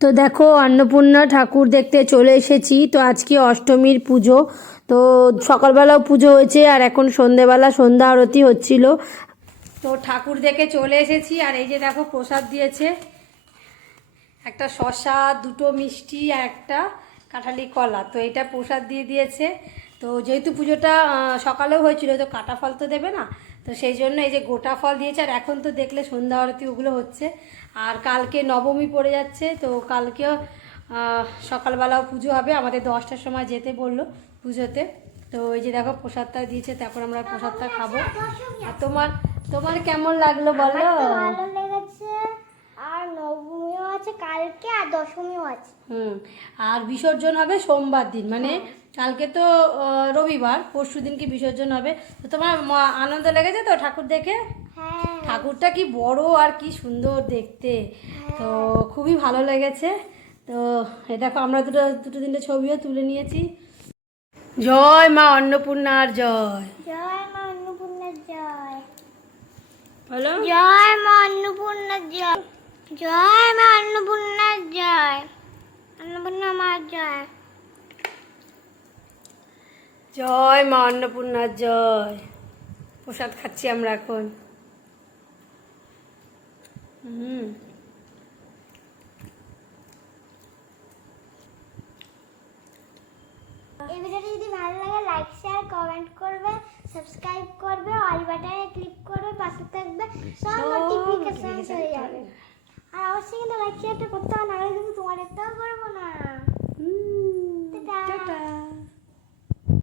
তো দেখো অন্নপূর্ণা ঠাকুর দেখতে চলে এসেছি। তো আজকে অষ্টমীর পুজো, তো সকালবেলাও পুজো হয়েছে আর এখন সন্ধেবেলা সন্ধ্যা আরতি হচ্ছিল। তো ঠাকুর দেখে চলে এসেছি আর এই যে দেখো প্রসাদ দিয়েছে, একটা শসা, দুটো মিষ্টি আর একটা কাঁঠালি কলা। তো এটা প্রসাদ দিয়ে দিয়েছে। তো যেহেতু পুজোটা সকালেও হয়েছিল, তো কাটা ফল তো দেবে না, তো সেই জন্য এই যে গোটা ফল দিয়েছে। আর এখন তো দেখলে সন্ধ্যা আরতি ওগুলো হচ্ছে, আর কালকে নবমী পড়ে যাচ্ছে, তো কালকেও সকালবেলাও পুজো হবে। আমাদের 10টার সময় যেতে বললো পুজোতে। তো এই যে দেখো প্রসাদটা দিয়েছে, তারপর আমরা প্রসাদটা খাবো। আর তোমার তোমার কেমন লাগলো বলো? ভালো লেগেছে। আর নবমীও আছে কালকে, আর দশমীও আছে। আর বিসর্জন হবে সোমবার দিন, মানে কালকে তো রবিবার, পরশু দিনকে বিসর্জন হবে। তো তোমার আনন্দ লেগেছে তো ঠাকুর দেখে? হ্যাঁ, ঠাকুরটা কি বড় আর কি সুন্দর দেখতে, তো খুবই ভালো লেগেছে। তো এই দেখো আমরা দুটো দুটো তিনটে ছবিও তুলে নিয়েছি। জয় মা অন্নপূর্ণার জয়। জয় মা অন্নপূর্ণার জয়। বলো জয় মা অন্নপূর্ণার জয়। জয় মা অন্নপূর্ণার জয়। অন্নপূর্ণা মার জয়। জয় মা অন্নপূর্ণার জয়। প্রসাদ খাচ্ছি আমরা এখন। এই ভিডিওটি যদি ভালো লাগে লাইক শেয়ার কমেন্ট করবে, সাবস্ক্রাইব করবে, অল বাটনে ক্লিক করবে, পাশে থাকবে সব নোটিফিকেশন হয়ে যাবে। আর অবশ্যই কিন্তু লাইক শেয়ারটা করতে হবে, না হলে কিন্তু তোমার একটাও করবো না।